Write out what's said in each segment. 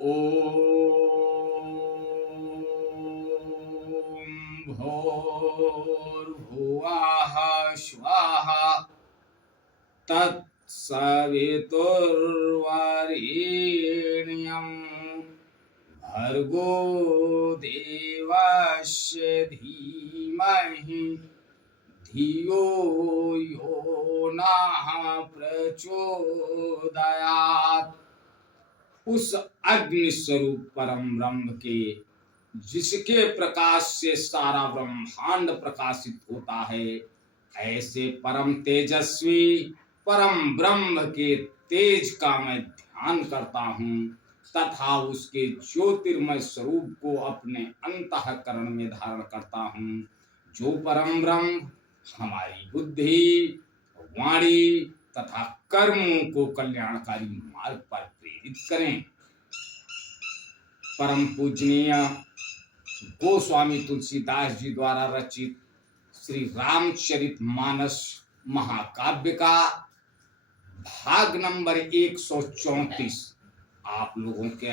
ॐ भूर्भुवः स्वः तत्सवितुर्वरेण्यं भर्गो देवस्य धीमहि धियो यो नः प्रचोदयात्। उस अग्नि स्वरूप परम ब्रह्म के, जिसके प्रकाश से सारा ब्रह्मांड प्रकाशित होता है, ऐसे परम तेजस्वी परम ब्रह्म के तेज का मैं ध्यान करता हूँ तथा उसके ज्योतिर्मय स्वरूप को अपने अंतःकरण में धारण करता हूँ। जो परम ब्रह्म हमारी बुद्धि, वाणी तथा कर्मों को कल्याणकारी मार्ग पर प्रेरित करें। परम पूजनीय गोस्वामी तुलसीदास जी द्वारा रचित श्री रामचरितमानस महाकाव्य का भाग नंबर 134 आप लोगों के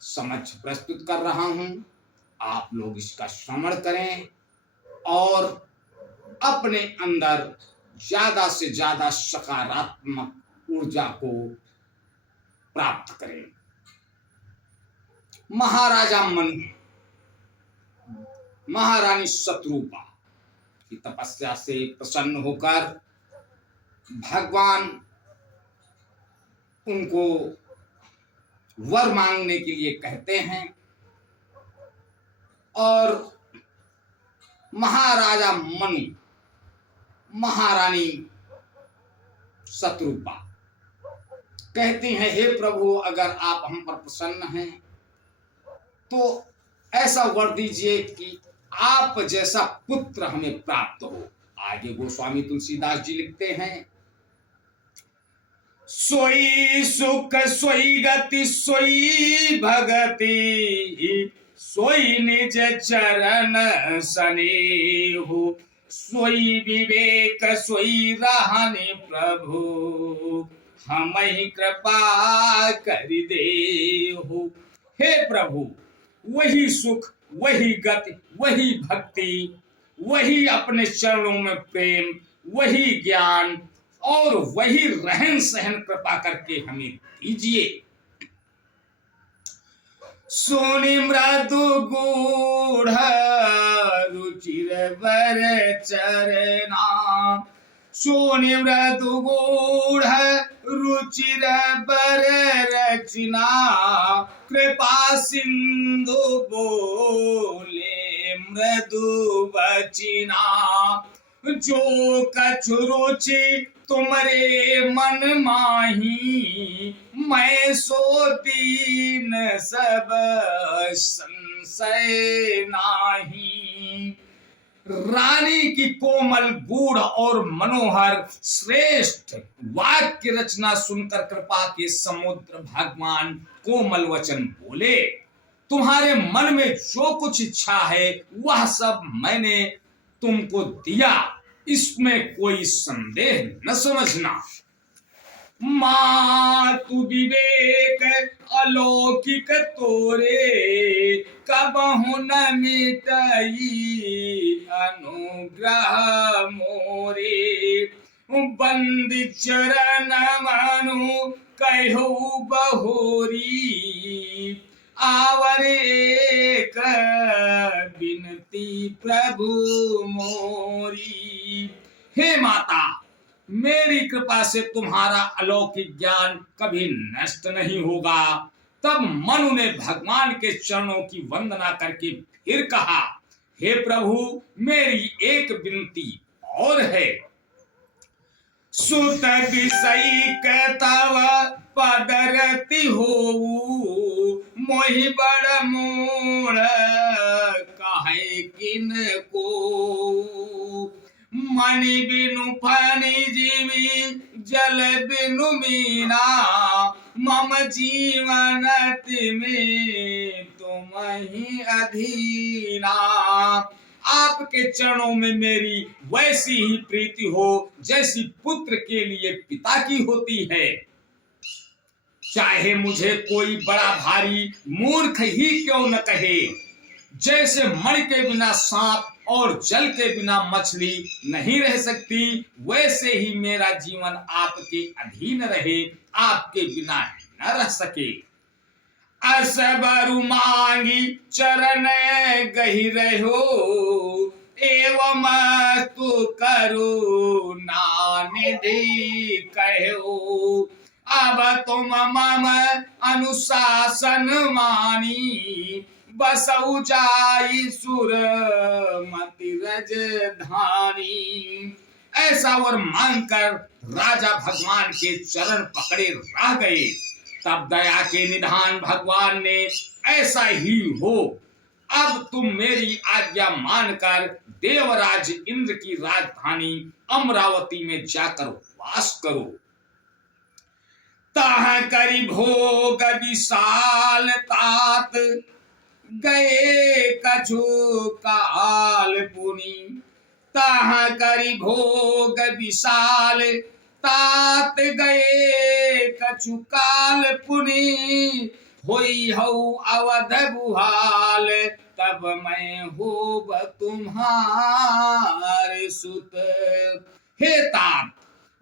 समक्ष प्रस्तुत कर रहा हूं। आप लोग इसका श्रवण करें और अपने अंदर ज्यादा से ज्यादा सकारात्मक ऊर्जा को प्राप्त करें। महाराजा मनु महारानी शत्रुपा की तपस्या से प्रसन्न होकर भगवान उनको वर मांगने के लिए कहते हैं और महाराजा मनु महारानी शत्रुपा कहती हैं, हे प्रभु, अगर आप हम पर प्रसन्न हैं तो ऐसा वर दीजिए कि आप जैसा पुत्र हमें प्राप्त हो। आगे गोस्वामी तुलसीदास जी लिखते हैं, सोई सुख सोई गति सोई भगति सोई निज चरण सनेहु सोई विवेक सोई रहने प्रभु हमहि कृपा कर देहु। हे प्रभु, वही सुख, वही गति, वही भक्ति, वही अपने चरणों में प्रेम, वही ज्ञान और वही रहन सहन कृपा करके हमें दीजिए। सोनि मृदु गूढ़ रुचिर वर चरना सोनि मृदु गूढ़ रुचिर बर रचना कृपा सिंधु बोले मृदु बचना जो कछु रुचि तुमरे मन माही मैं सो दीन सब संशय नाही। रानी की कोमल गूढ़ और मनोहर श्रेष्ठ वाक्य रचना सुनकर कृपा के समुद्र भगवान कोमल वचन बोले, तुम्हारे मन में जो कुछ इच्छा है वह सब मैंने तुमको दिया, इसमें कोई संदेह न समझना। मातु विवेक अलौकिक तोरे कबहु न मिटई अनुग्रह मोरे बंद चरण मनु कहो बहोरी आवरे कर बिनती प्रभु मोरी। हे माता, मेरी कृपा से तुम्हारा अलौकिक ज्ञान कभी नष्ट नहीं होगा। तब मनु ने भगवान के चरणों की वंदना करके फिर कहा, हे प्रभु, मेरी एक विनती और है। सुत विषयी तव पदरति होऊ मोहि बड़ मोड़ कहे किन को मणि बिनु फणि जीवी जल बिनु मीना मम जीवन में तुम ही अधीना। आपके चरणों में मेरी वैसी ही प्रीति हो जैसी पुत्र के लिए पिता की होती है। चाहे मुझे कोई बड़ा भारी मूर्ख ही क्यों न कहे। जैसे मणि के बिना सांप और जल के बिना मछली नहीं रह सकती, वैसे ही मेरा जीवन आपके अधीन रहे, आपके बिना न रह सके। असबरु मांगी चरण गही रहो, एवं तु करुणा निधि कहो। अब तुम मम अनुशासन मानी, बसउ जाई सुर मति रजधानी। ऐसा वर मांगकर राजा भगवान के चरण पकड़े रह गए। तब दया के निधान भगवान ने, ऐसा ही हो, अब तुम मेरी आज्ञा मानकर देवराज इंद्र की राजधानी अमरावती में जाकर वास करो। तह करी भोग विशाल तात, गए कछु काल पुनि। तह करी भोग विशाल तात, गए कछु काल पुनि। होई हऊ अवध बुहाल, तब मैं होब तुम्हारे सुत। हे तात,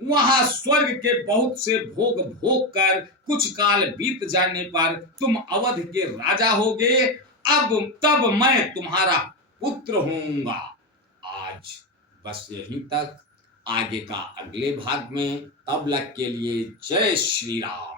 वहां स्वर्ग के बहुत से भोग भोग कर कुछ काल बीत जाने पर तुम अवध के राजा होगे। अब तब मैं तुम्हारा पुत्र होऊंगा। आज बस यहीं तक, आगे का अगले भाग में। तब तक के लिए जय श्री राम।